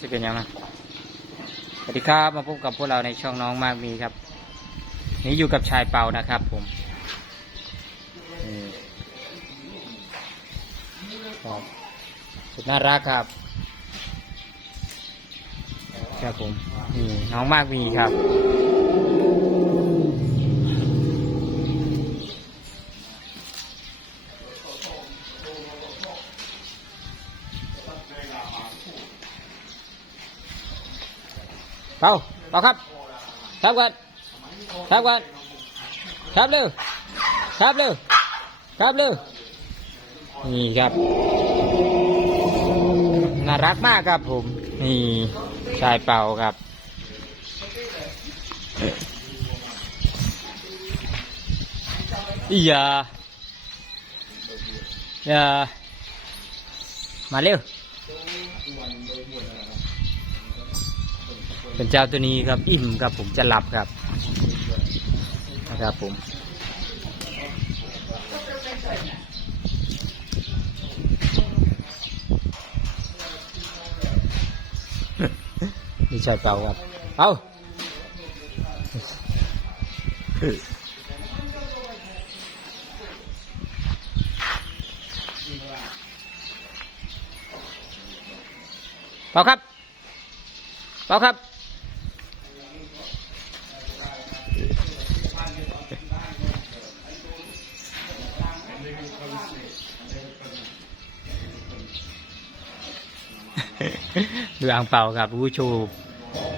จะเป็นยังไงสวัสดีครับมาพบกับพวกเราในช่องน้องมากมีครับ นี่อยู่กับชายเปานะครับ ผมนี่ครับสุดน่ารักครับครับผมนี่น้องมากมีครับ เปาเปาครับครับกันครับกันครับเร็วครับเร็วครับเร็วนี่ครับ น่ารักมากครับผม นี่ชายเป่าครับอียาอย่ามาเร็ว เป็นเจ้าตัวนี้ครับอิ่มครับผมจะหลับครับนะครับผมนี่ชายเป่าครับเอาเป่าครับเป่าครับ ดูอ่างเป่าครับผู้ชู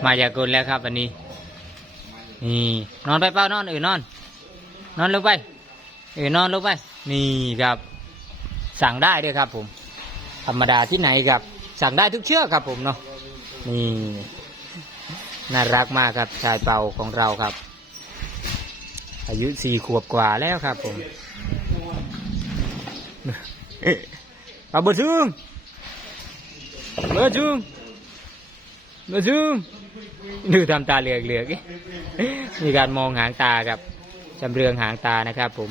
มายากลแล้วครับวันนี้นี่นอนไปเป้านอนเออนอน นอนลงไปเออนอนลงไปนี่ครับ สั่งได้ด้วยครับ ผม ธรรมดาที่ไหนครับ สั่งได้ทุกเชือกครับ ผมเนาะนี่น่ารักมากครับชายเป่าของเราครับ อายุสี่ขวบกว่าแล้วครับ ผม เอาบอร์ซูม เบอร์ซูมเบอร์ซูมดูทำตาเหลือกเหลือกมีการมองหางตาครับจำเรืองหางตานะครับผม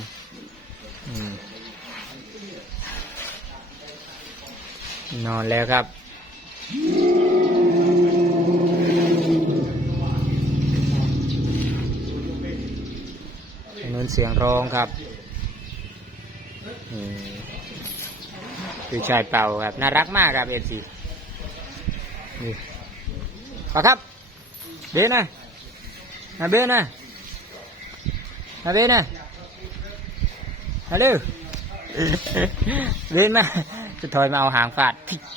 นอนแล้วครับนู้นเสียงร้องครับคือชายเป่าครับ น่ารักมากครับเอฟซี นี่ปาครับ เบนนะมาเบนนะมาเบนนะมาเร็วเบนมาจะถอยมาเอาหางฟาด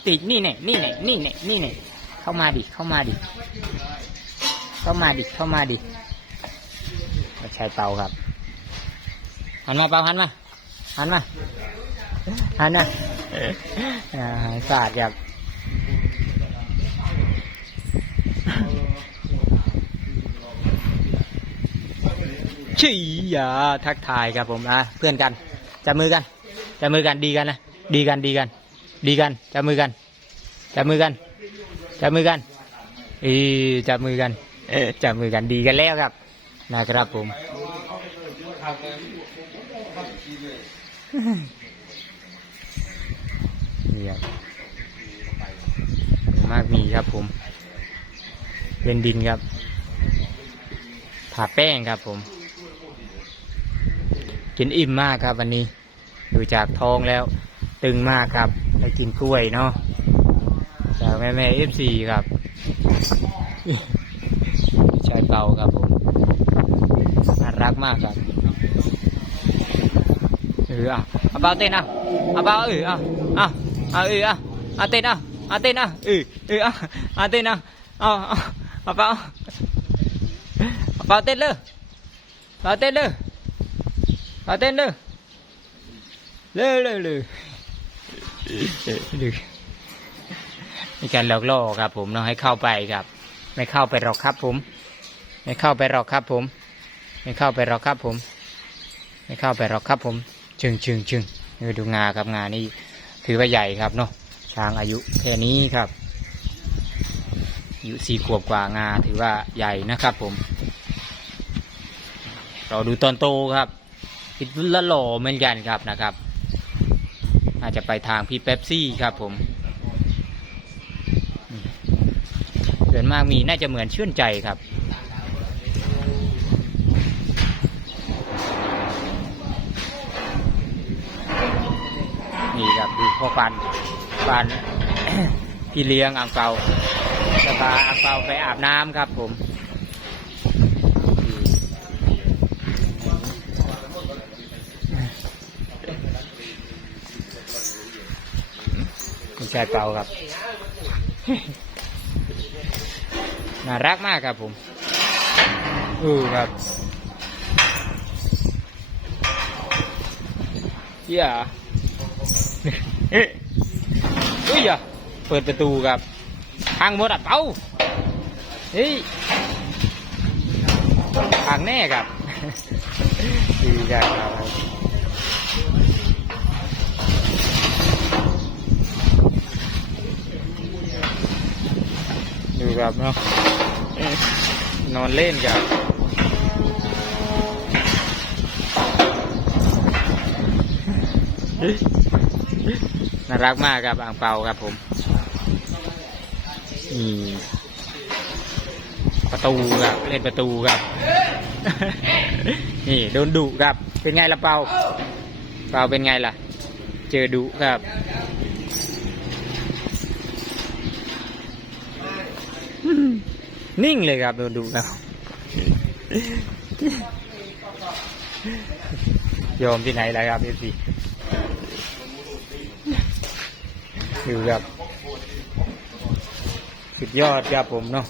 ติดนี่เนี่ยนี่เนี่ยนี่เนี่ยนี่เนี่ยเข้ามาดิ เข้ามาดิ เข้ามาดิ เข้ามาดิชายเป่าครับ หันมาเปล่าหันมา หันมา หันมาอ่าสาดครับ ชี้ยาทักทายครับผมอะเพื่อนกันจับมือกันจับมือกันดีกันนะดีกันดีกัน ดีกันจับมือกันจับมือกันจับมือกันอีจับมือกัน เอ๊ะจับมือกันดีกันแล้วครับ นะครับผมนี่ครับมากมีครับผมเป็นดินครับผ่าแป้งครับผม กินอิ่มมากครับ วันนี้ดูจากท้องแล้ว ตึงมากครับไปกินกล้วยเนาะจากแม่แม่เอฟซีครับชายเป่าครับผมน่ารักมากครับเออเอาเอาเป่าเต้นเอาเอาเป่าเออเอาเอาเอาเออเอาเอาเต้นเอาเอาเต้นเอาเออเออเอาเอาเต้นอาเอาเอาเอาเป่าเอาเปล่าเต้นเลยเป่าเต้นเลย เปล่าเต้นเลยเลยเลยเลยเลยมีการหลอกล่อครับผมเนาะให้เข้าไปครับ ไม่เข้าไปหรอกครับผม ไม่เข้าไปหรอกครับผม ไม่เข้าไปหรอกครับผม ไม่เข้าไปหรอกครับผม ชึงชึงชึงนี่ดูงาครับงานี่ถือว่าใหญ่ครับเนาะช้างอายุแค่นี้ครับอายุสี่ขวบกว่างาถือว่าใหญ่นะครับผมเราดูตอนโตครับ พิดละหล่อเหมือนกันครับนะครับ อาจจะไปทางพี่เป๊ปซี่ครับผมวนมากมีน่าจะเหมือนชื่นใจครับนี่ครับดูพ่อปันปันพี่เลี้ยงอ่างเปาจะพาอ่างเปาไปอาบน้ำครับผม ไม่ใช่เปาครับ น่ารักมากครับผมอือครับเหี้ยเฮ้ยอุ้ยอะเปิดประตูครับพังหมดอะเป้าเฮ้ยพังแน่ครับดีจังครับ ดูครับเนาะนอนเล่นครับน่ารักมากครับอ่างเปาครับผมนี่ประตูครับเล่นประตูครับ นี่โดนดุครับ เป็นไงล่ะเปาเปาเป็นไงล่ะ เจอดุครับ นิ่งเลยครับดนดุครับยอมที่ไหนล่ะครับพี่อยู่ครับสุดยอดครับผมเนาะ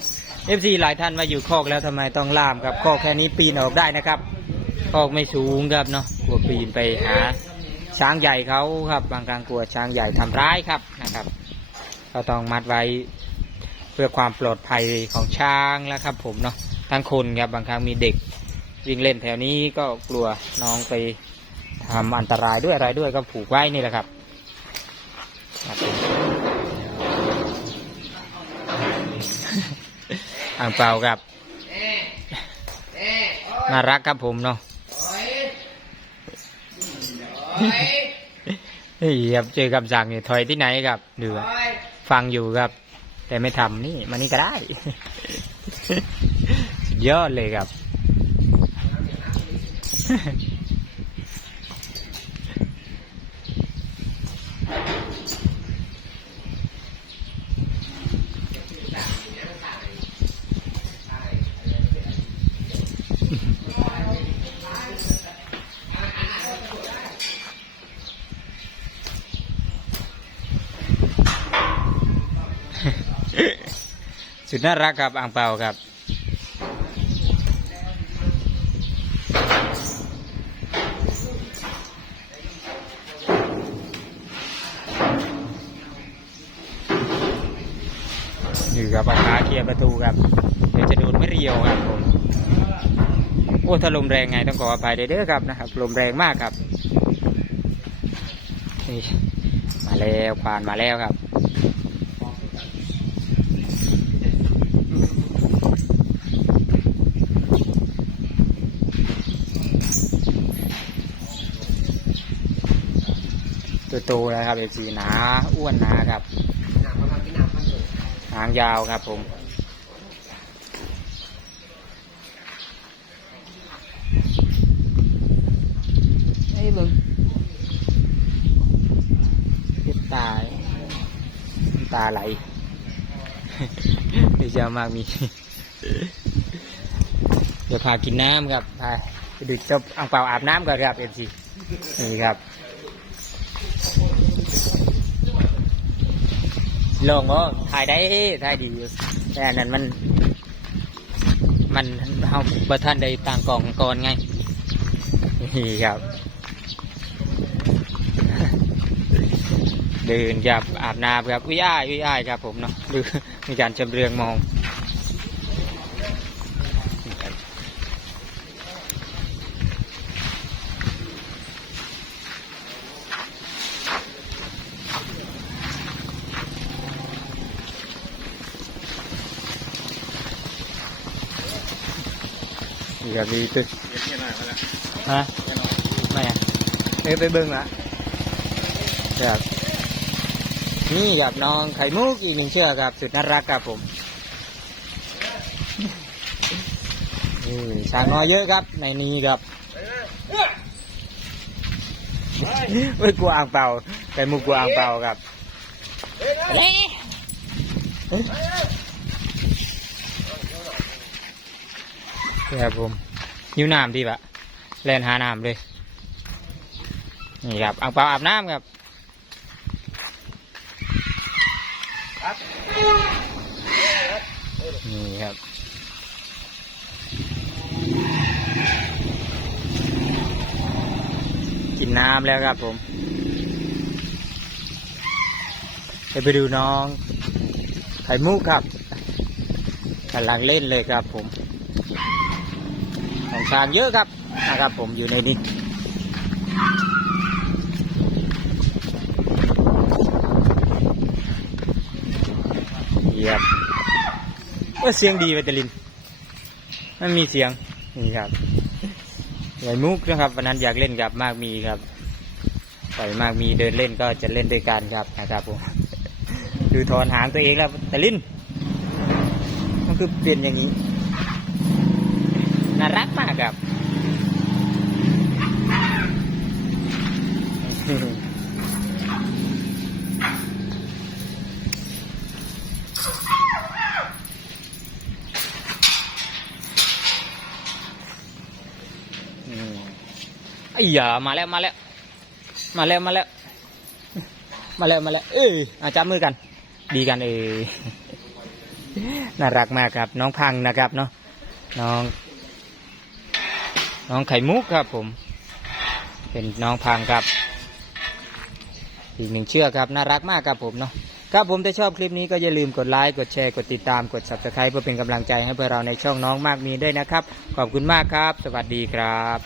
เอฟซีหลายท่านมาอยู่คอกแล้วทำไมต้องล่ามครับคอกแค่นี้ปีนออกได้นะครับคอกไม่สูงครับเนาะกลัวปีนไปหาช้างใหญ่เขาครับ บางครั้งกลัวช้างใหญ่ทำร้ายครับนะครับ ก็ต้องมัดไว้ พื่อความปลอดภัยของช้างแล้วครับ ผมเนาะทั้งคนครับบางครั้งมีเด็กวิ่งเล่นแถวนี้ก็กลัวน้องไปทำอันตรายด้วยอะไรด้วยก็ผูกไว้นี่แหละครับอ่างเปล่าครับน่ารักครับผมเนาะเฮ้ยครับเจอคำสั่งนี่ถอยที่ไหนครับดูฟังอยู่ครับ แต่ไม่ทำนี่มานี่ก็ได้ สุดยอดเลยครับ สุดน่ารักครับอ่างเปาครับ อยู่กับปากาเคลียร์ประตูครับ เดี๋ยวจะโดนไม่เรียวครับผมโอ้ถ้าลมแรงไงต้องขออภัยเด้อครับนะครับ ลมแรงมากครับ นี่มาแล้วผ่านมาแล้วครับ ตัวโตนะครับเอฟซีหนาอ้วนหนาครับหางยาวครับผมไอ้มึงปิดตาน้ำตาไหลดีใจมากมี เดี๋ยวพากินน้ำครับพาไปดื่มจบอ่างเปล่าอาบน้ำก่อนครับเอ็มซีนี่ครับ ลงก็ถ่ายได้ถ่ายดีอยู่แต่อันนั้นมัน มันเอาบัท่านได้ต่างกล่องก่อนไงนี่ครับ เดินครับอาบน้ำครับอุ้ยอ้ายอุ้ยอ้ายครับผมเนาะดูมีการจำเรืองมอง นี่ครับมีตึกฮะไม่อะเอ้ยไปเบิ้งละครับนี่ครับน้องไข่มุกอีกหนึ่งเชือกครับสุดน่ารักครับผมนี่ช้างน้อยเยอะครับ ในนี้ครับเฮ้ยกลัวอ่างเปล่าไก่มุกกลัวอ่างเปล่าครับนี่ครับผม ยิ้วน้ำดีปะแลนหาน้ำเลย นี่ครับอ่างเปล่าอาบน้ำครับนี่ครับกินน้ำแล้วครับผมจะไปดูน้องไข่มุกครับกำลังเล่นเลยครับผม ของช้างเยอะครับนะครับผมอยู่ในนี้เยียบว่าเสียงดีไปตะลินไม่มีเสียงนี่ครับไข่มุกนะครับวันนั้นอยากเล่นกับมากมีครับปล่อยมากมีเดินเล่นก็จะเล่นด้วยกันครับนะครับผมดูถอนหางตัวเองแล้วตะลินมันคือเปลี่ยนอย่างนี้ น่ารักมากครับ อืมไอ้ยามาแล้วมาแล้ว มาแล้วมาแล้ว มาแล้วมาแล้ว เอ้ยอาจับมือกัน ดีกันเอ้ยน่ารักมากครับ น้องพังนะครับเนาะน้อง น้องไข่มุกครับผม เป็นน้องพังครับอีกหนึ่งเชือกครับน่ารักมากครับผมเนาะครับผมถ้าชอบคลิปนี้ก็อย่าลืมกดไลค์กดแชร์กดติดตามกด subscribe เพื่อเป็นกำลังใจให้พวกเราในช่องน้องมากมีด้วยนะครับ ขอบคุณมากครับ สวัสดีครับ